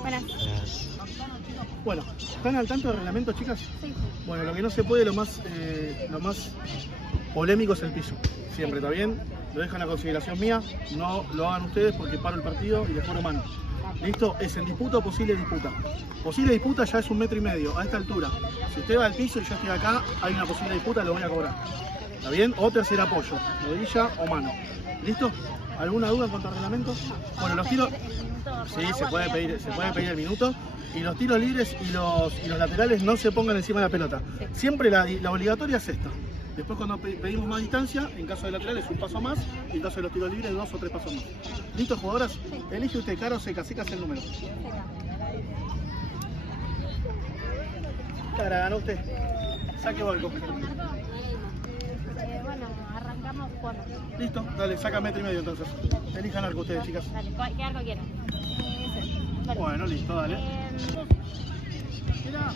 Buenas. Bueno, ¿están al tanto del reglamento, chicas? Sí. Bueno, lo que no se puede, lo más polémico es el piso. Siempre, ¿está bien? Lo dejan a consideración mía, no lo hagan ustedes porque paro el partido y les paro mano. ¿Listo? ¿Es en disputa o posible disputa? Posible disputa ya es 1,5 metros, a esta altura. Si usted va al piso y yo estoy acá, hay una posible disputa, lo voy a cobrar. ¿Está bien? O tercer apoyo, rodilla o mano. ¿Listo? ¿Alguna duda en cuanto al reglamento? Bueno, los tiros... Sí, se puede pedir el minuto. Y los tiros libres y los laterales no se pongan encima de la pelota. Siempre la obligatoria es esta. Después cuando pedimos más distancia, en caso de laterales un paso más, y en caso de los tiros libres 2 o 3 pasos más. ¿Listo, jugadoras? Sí. Elige usted, cara o seca, seca es el número. Cara, ganó usted. Saque o algo. Bueno, arrancamos con... Listo, dale, saca 1,5 metros entonces. Elijan arco ustedes, chicas. Dale, ¿qué arco quieren? Dale. Bueno, listo, dale. Mira.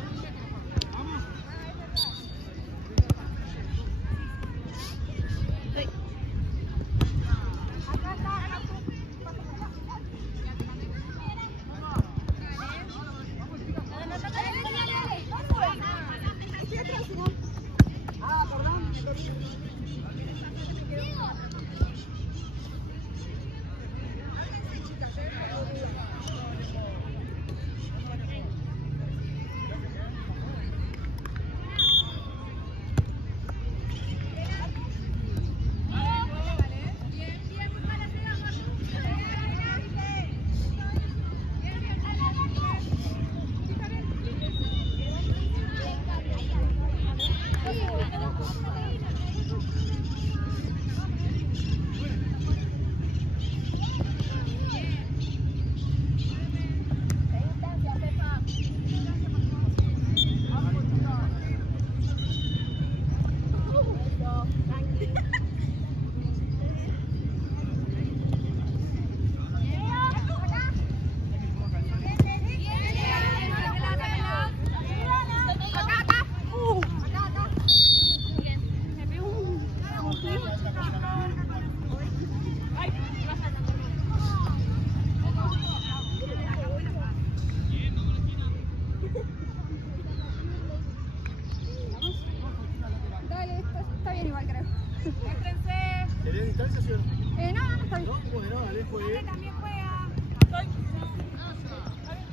¿Querés distancia, sí o no? No, está bien. No, bueno, dale, juegue. También juega.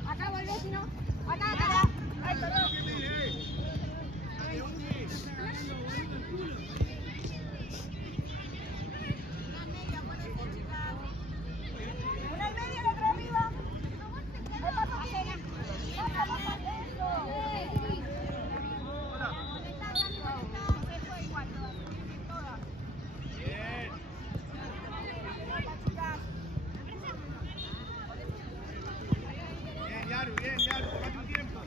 Acá volvés, si no. Acá. Ahí está. Una y media, la otra arriba. Ahí pasa bien. Bien, tomate un tiempo.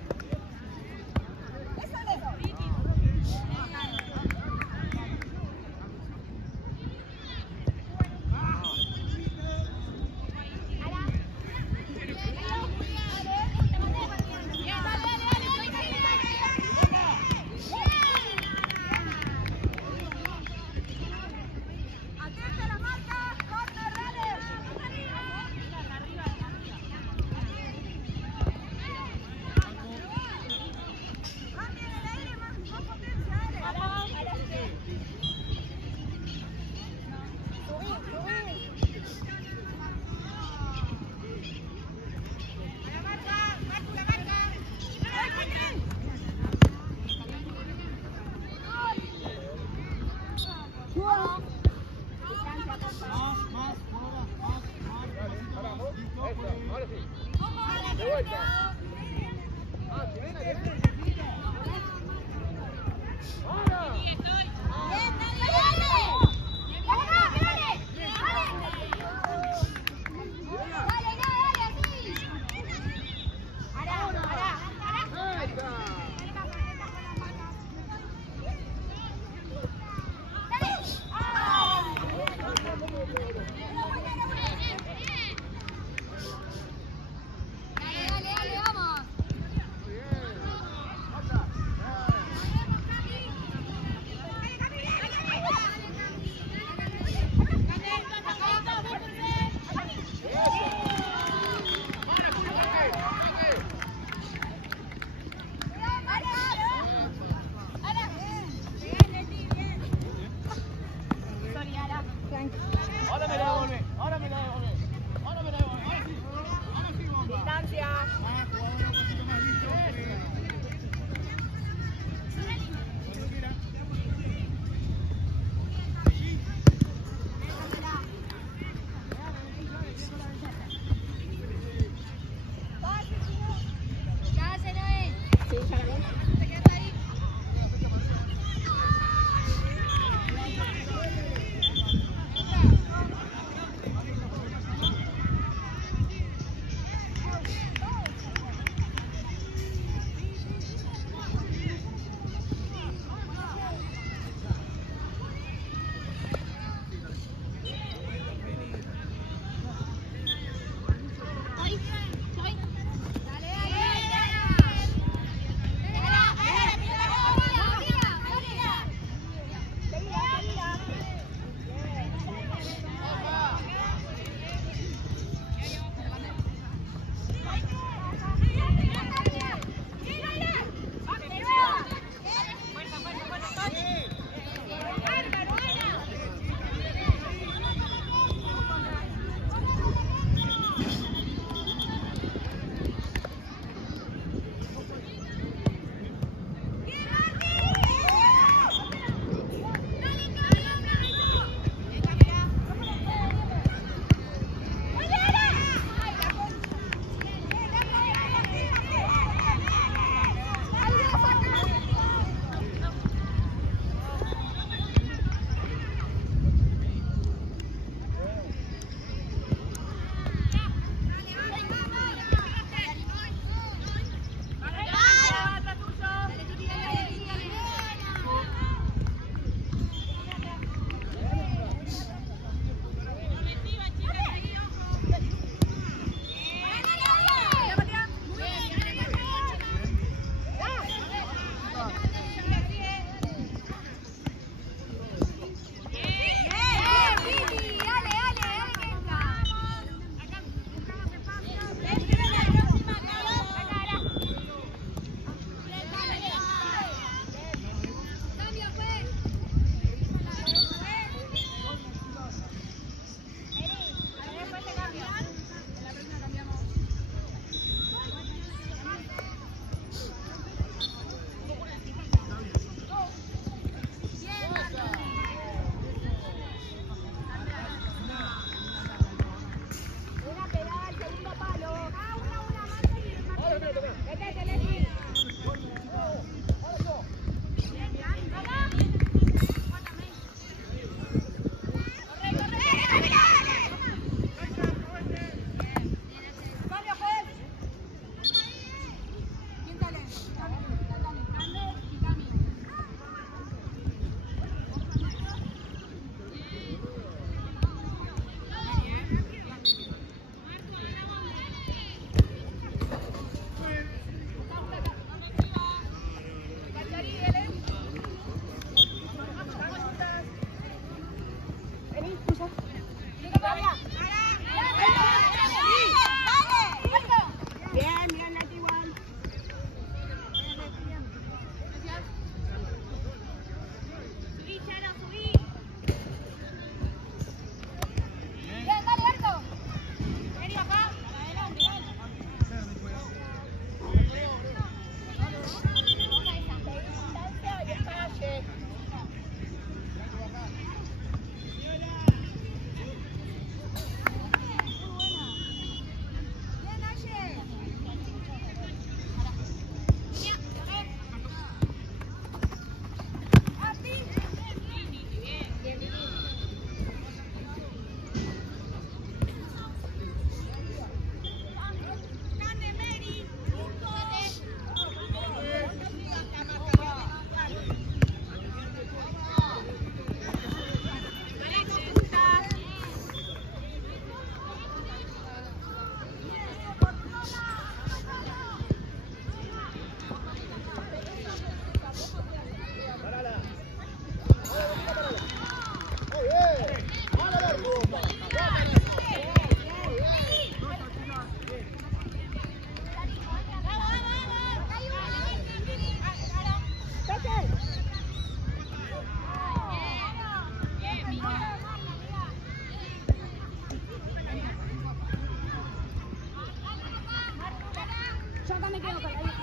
me quedo con la entren.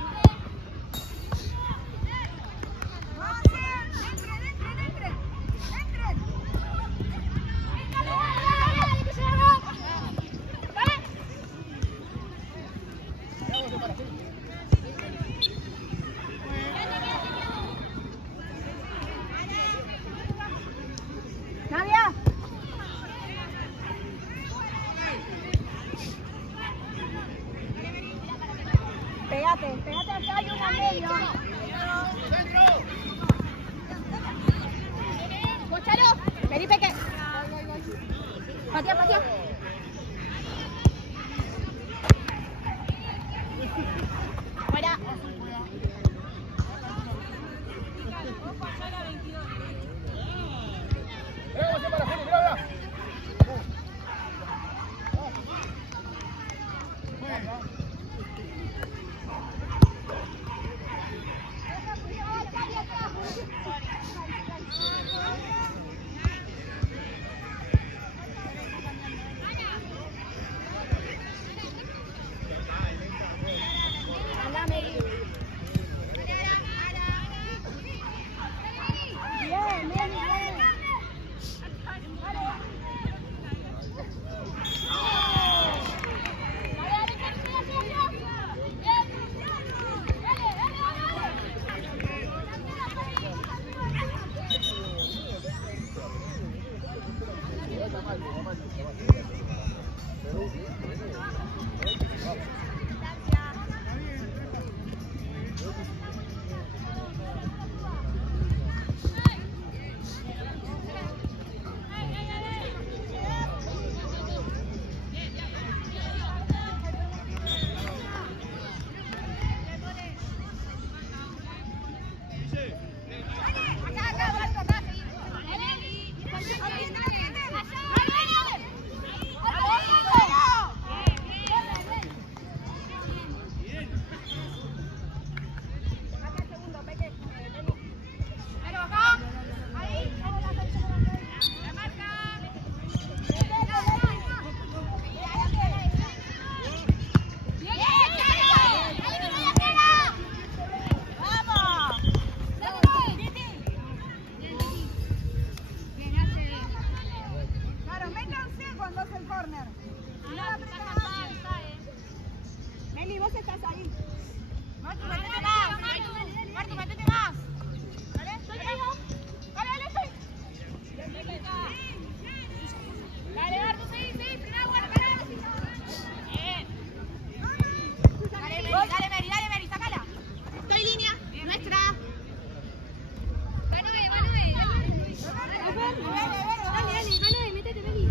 Nadia. Pégate acá, hay una medio. Bocharo, vení Peque. Patea. Fuera. Meli, vos estás ahí. Martu, metete más. Martu, metete más. ¿Vale? Dale, estoy. Dale, Martu, sí, frená, bueno, pará. Bien. Dale, Meri, sácala. Estoy línea, nuestra. Ganó, Dale, métete, Meli.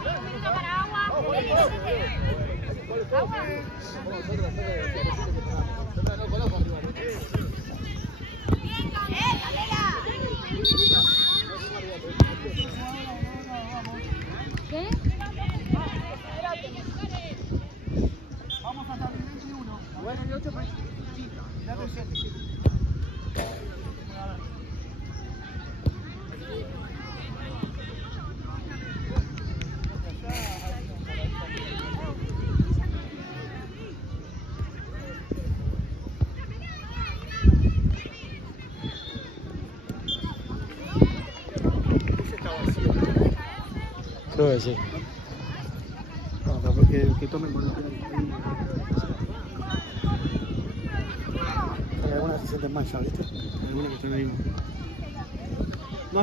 Un minuto para agua. ¿Qué? Vamos hasta el 21. Bueno, y 8 pues. Ya lo sé. Creo que sí. No, pero que tomen con los que hay algunas que se sienten mal ya, ¿viste? Algunas que están ahí. No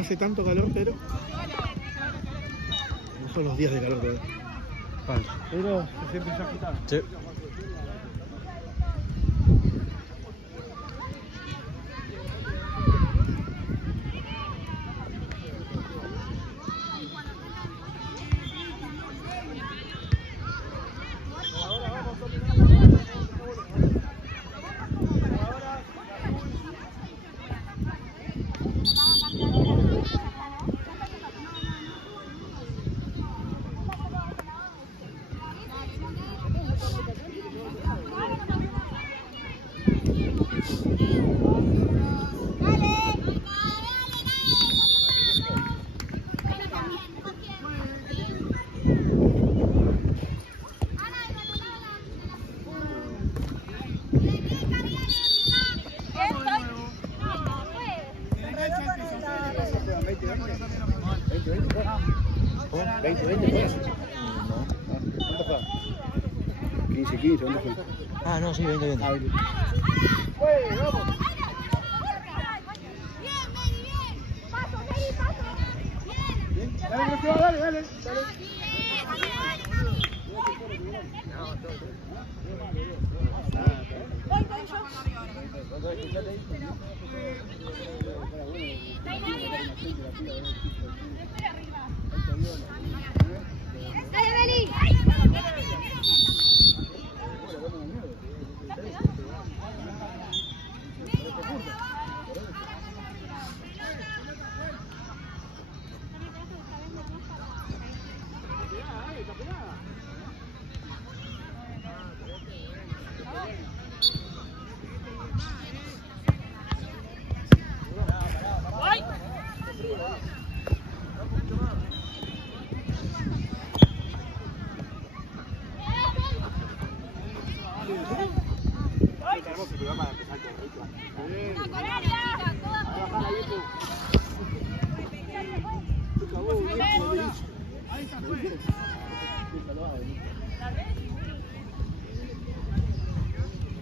hace tanto calor, pero no son los días de calor todavía. Falta. Pero se siente ya agitado. Sí. Ah, no, sí, 20. Dale. ¡Dale, Beli!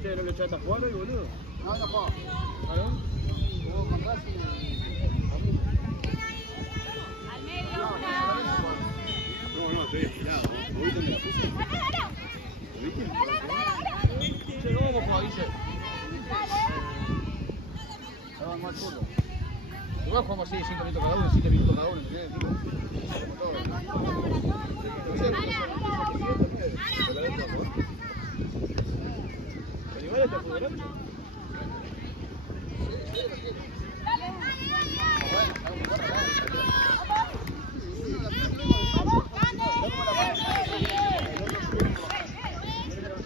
¿Qué lo que echaste a jugar hoy, boludo? No, no juego. ¿Ah, no? Juego con Racing. Al medio, No, estoy estirado. ¿Lo viste donde la puse? ¿Lo viste? Che, ¿cómo jugó, Guille? Estaba más zurdo. Igual jugamos así 5 minutos cada uno, 7 minutos cada uno, ¿entendés? Pero igual está futbolando.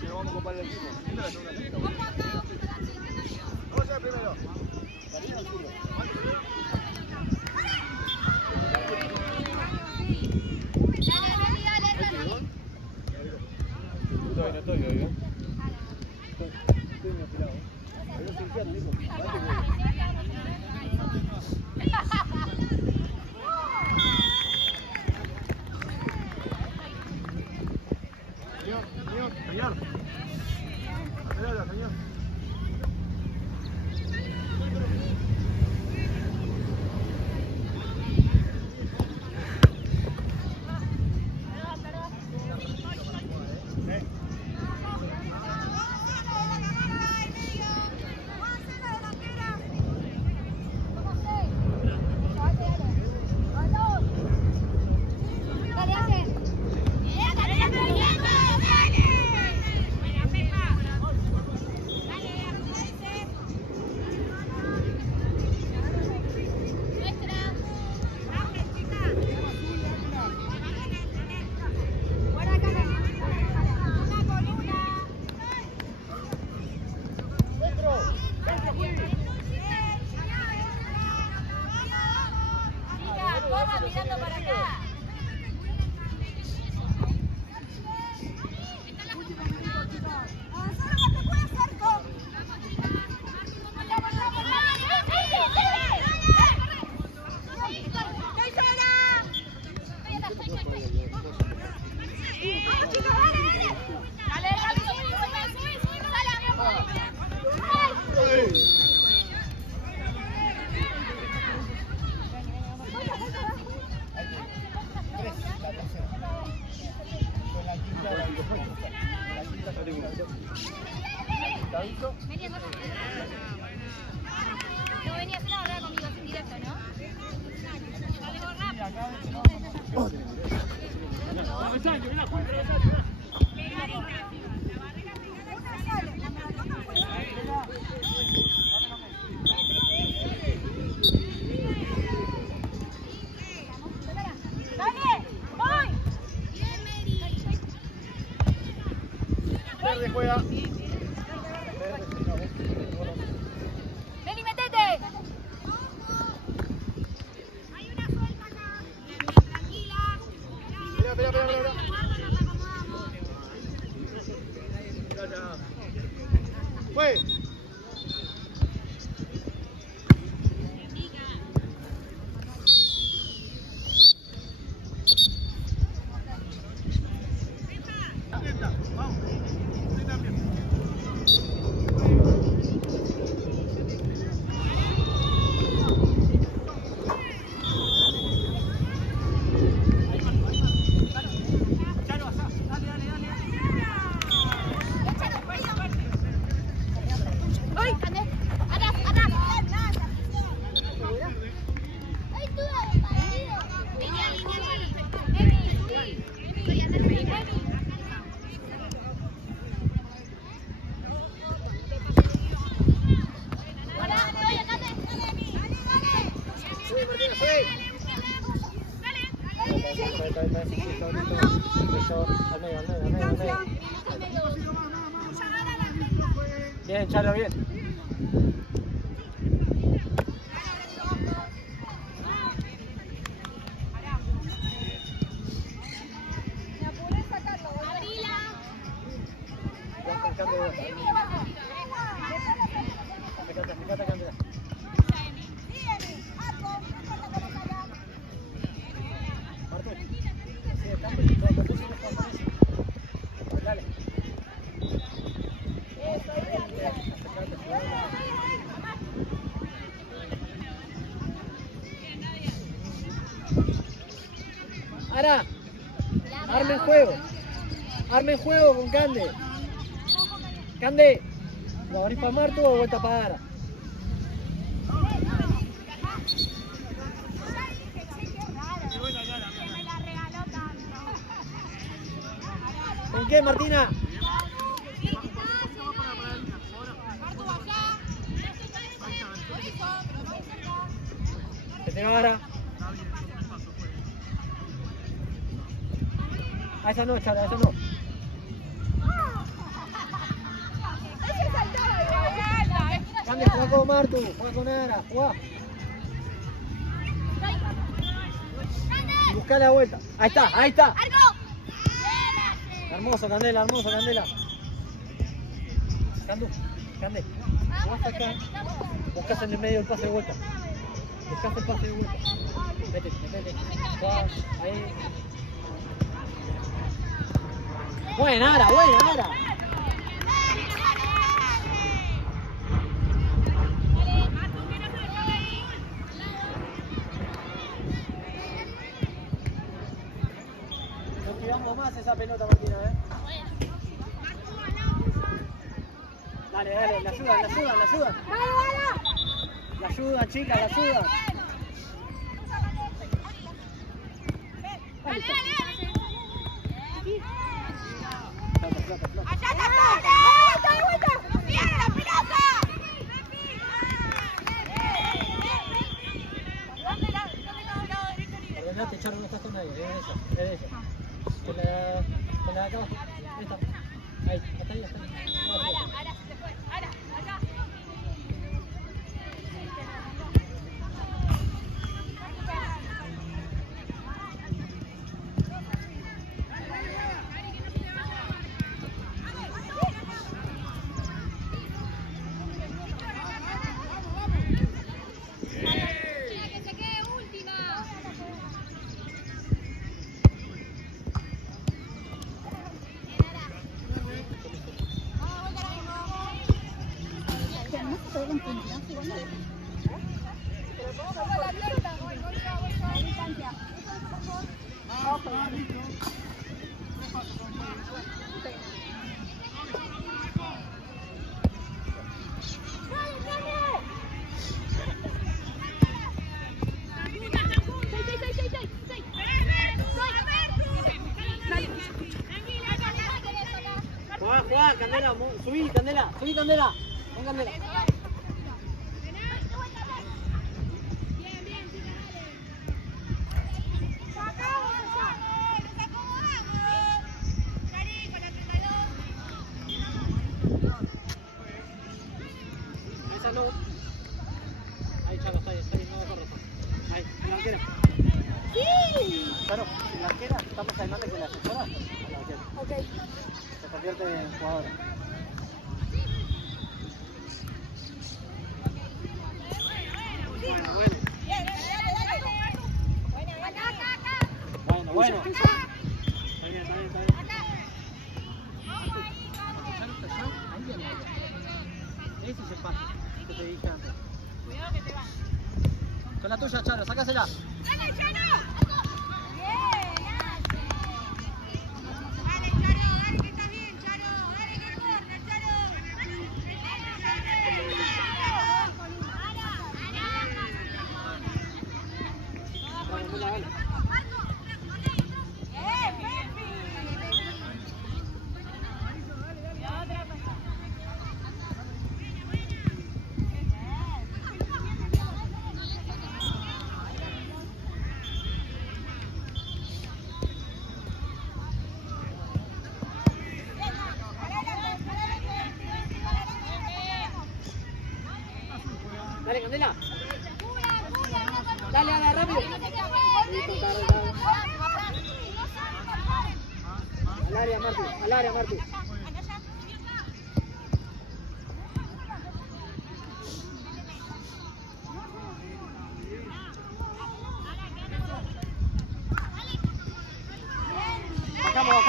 Vamos a ocupar el equipo. Vamos a primero. No estoy hoy, ¿eh? Señor. Acelera, señor. Dale, Ángel. tribuna. Vení, andá. No venías a hablar conmigo, es en directo, ¿no? Dale, vos rápido. ¡Dale! ¡Voy! Verde juega. ¡Vení, metete! Espera. Fue. Vamos. Usted también. ¡Ay! ¡Atrás, atrás! Bien, Chalo, bien. Ara, arme el juego. Arme el juego con Cande. Cande, ¿lo abrís para Marto o vuelta para Ara? ¿Con qué, Martina? Que te va Ara. A esa no, Chalo, a esa no. Cande, juega con Martu, juega con Ara, juega. Y busca la vuelta. Ahí está, ahí está. Hermoso, Candela, hermoso, Candela. Candu, Cande, jugás acá. Buscás en el medio el pase de vuelta. Buscás el pase de vuelta. Métete. Jugás, ahí. Buena Ara, buena Ara. No tiramos más esa pelota, Martina, Dale, la ayudan. La ayudan, chicas, la ayudan. ¡Allá está todo! ¡De vuelta! ¡Viene la pelota! Ordenate, Charo, no estás con nadie, es de ella. Con la de acá abajo. Esta. Ahí, hasta ahí. Ahora se fue. Ahora, allá. jugar, Candela, subí, Candela, con Candela. Esa no. Ahí, Charo, está ahí, no corres. Ahí, en la arquera. ¡Sí! Claro, en la arquera está más adelante que la asesora. La arquera. Ok. Se convierte en jugadora. Bueno. Está bien. Ahí viene ella. Ese es el pase que te dije antes. Cuidado que te va. Con la tuya, Charo, sacásela. ¡Dale, Charo! Dale, Candela. Dale, Ana, rápido. Al área, Martu. Bajamos.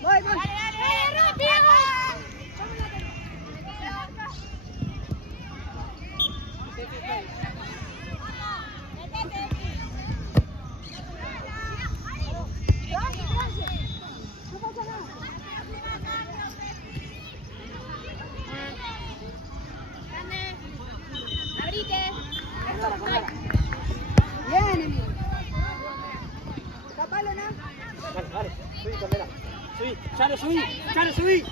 Voy. Dale, rápido. Bien, Emilio. Tapalo, ¿no? Dale, subí, Candela. Subí, Charo, subí.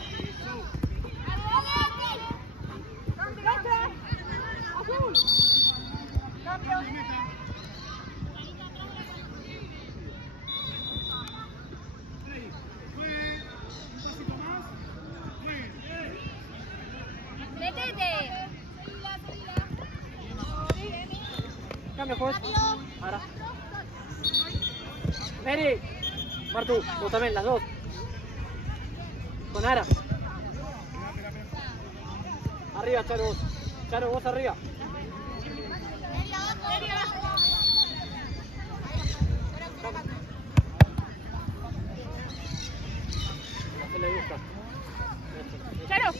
Cambio, juez. Ahora. Mary. Martu, vos también, las dos. Con Ara. Arriba, Charo, vos. Charo, vos arriba. Se le gusta. Charo.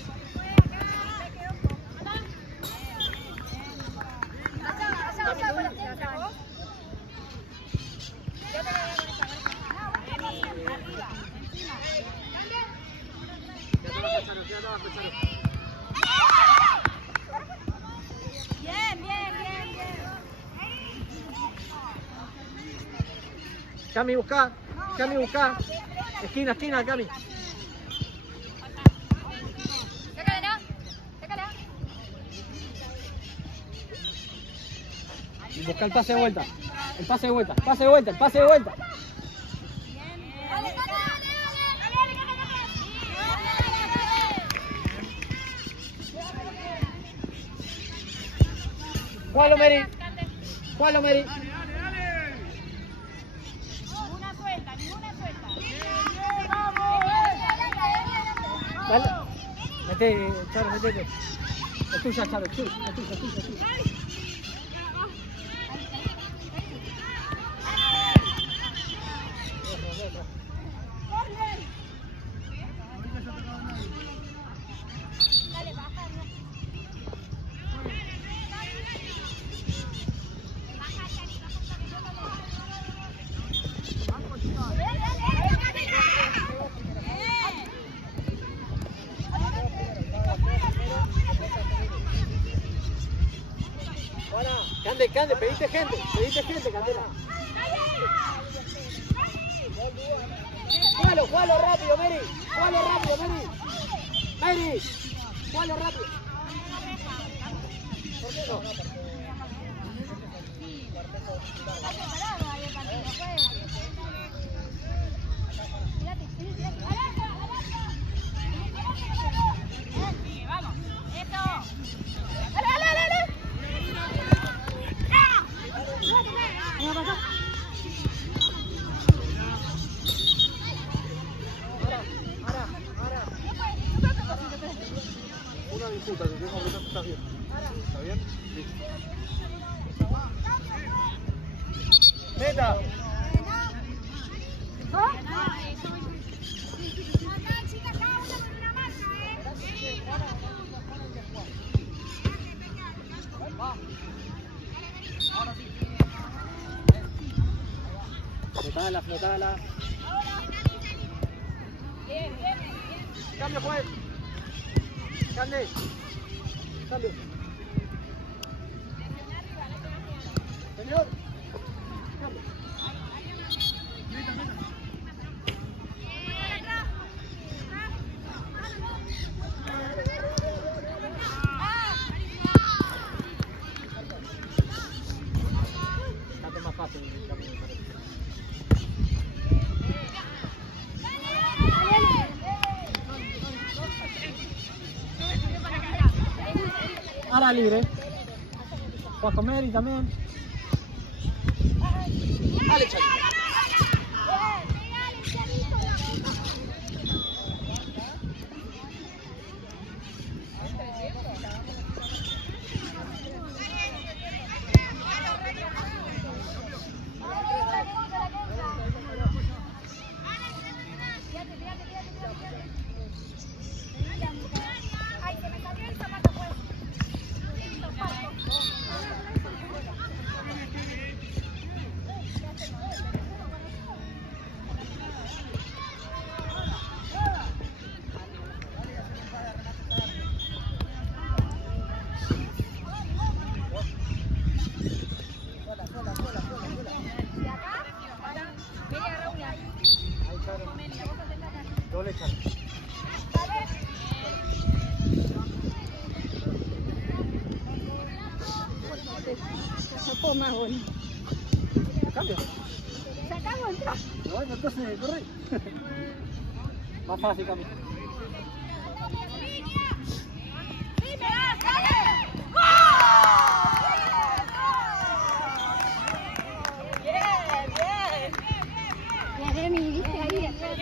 Cami, busca. Esquina, Cami. Busca el pase de vuelta. El pase de vuelta. Jualo, Mary. Ninguna suelta. Dale. Mete, Charo, metete. Es tuya, Charo, es tuya. Cande, pediste gente, Candela. Jugalo rápido, Mary. Jugalo rápido. ¿Por qué no? Está preparado ahí el partido, juega. Vamos, eso. Dale. Ara. Una disputa, que tengo que está bien. ¿Está bien? Sí. Meta. Flotala. Bien. Cambio, juez. Cande. Cambio. Señor. Cambio. Está más fácil. Ahora libre. Juega con Mary también. Dale, Charlie. Ay, se me salió el zapato, pues. ¿De acá? Media reunión. Doble Charlie. Más bueno. Cambio. Sacamos el traje. Bueno, entonces corre. Más fácil, cambio. La Remy, ¿viste ahí? Esa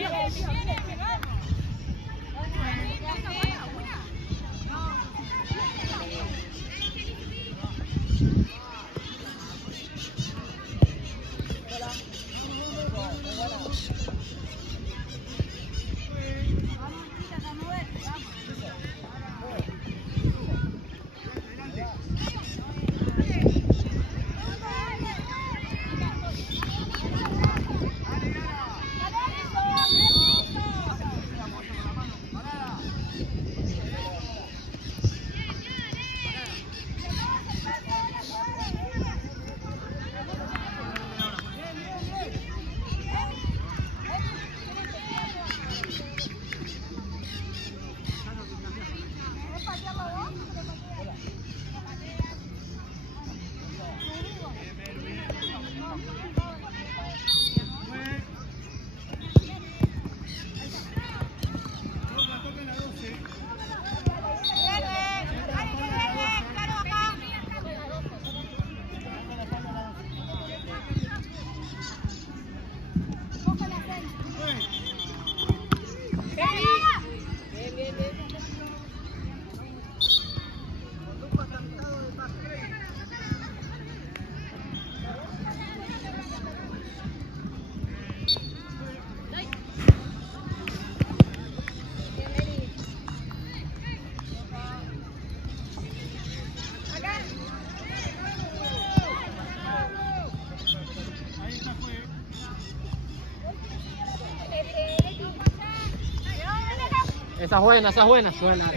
es buena. Suena.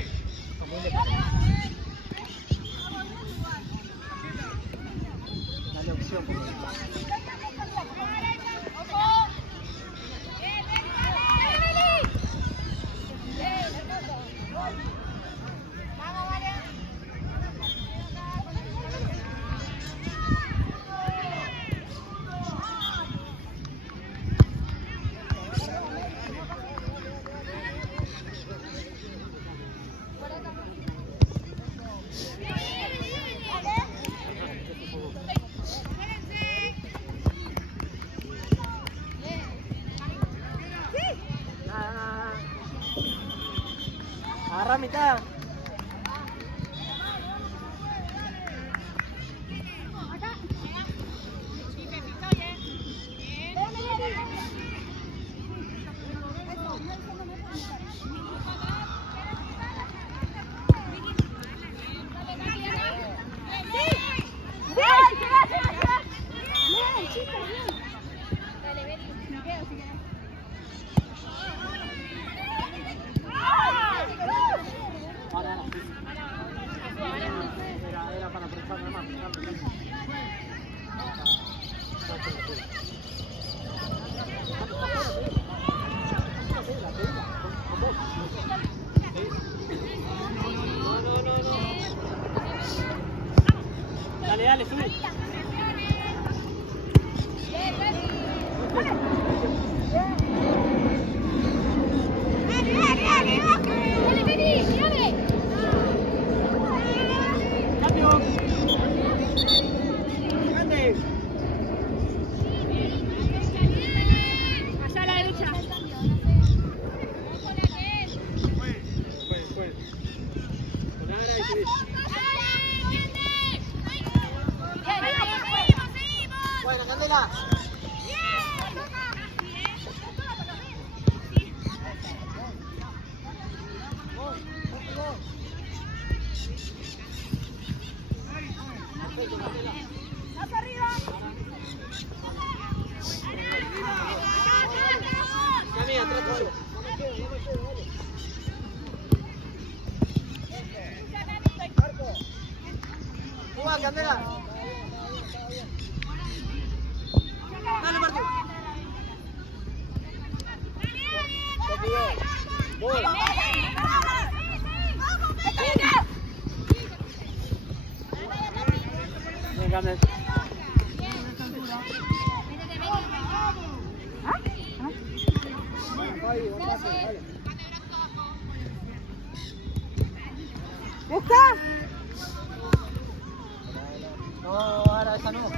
Agarra mitad. Era para prestar más. Dale, dale, sube. Bueno, Candela. ¡Más arriba! Mía, atrás tuyo. Uva, Candela. Dale, Martín. Voy. Bien, Candela. ¡Busca! No, ahora esa no.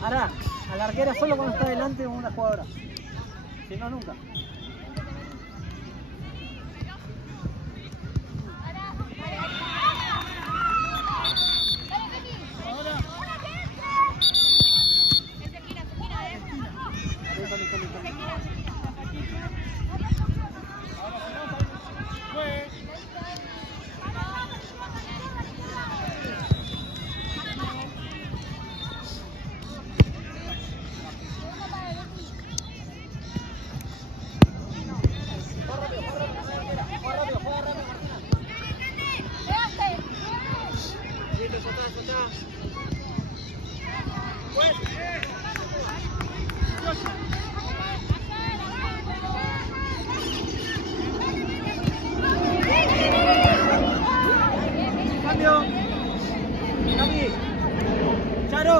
Ahora, a la arquera solo cuando está delante de una jugadora. Si no, nunca. Cambio. Cami. Charo.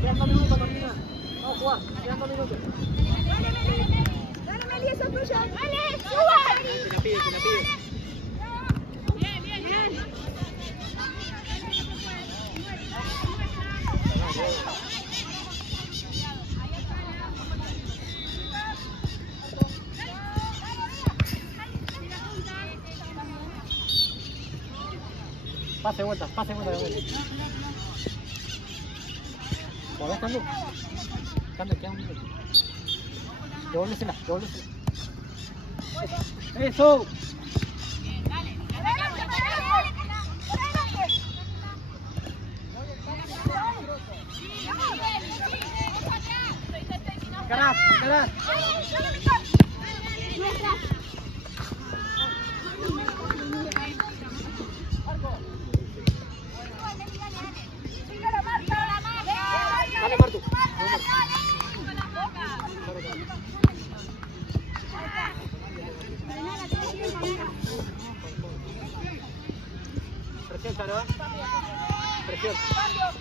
Quedan 2 minutos, Carolina. Vamos a jugar. Quedan 2 minutos. Dale, Meli, eso es tuyo. Dale, suba. Te la pide, te la pide. Bien, bien, bien. Pase vuelta, Gabriel. ¿Podés, Cando? Cando, queda un minuto. Devuélvesela. ¡Eso! Alan. Dale, Martu. Presión, Sara. Presión.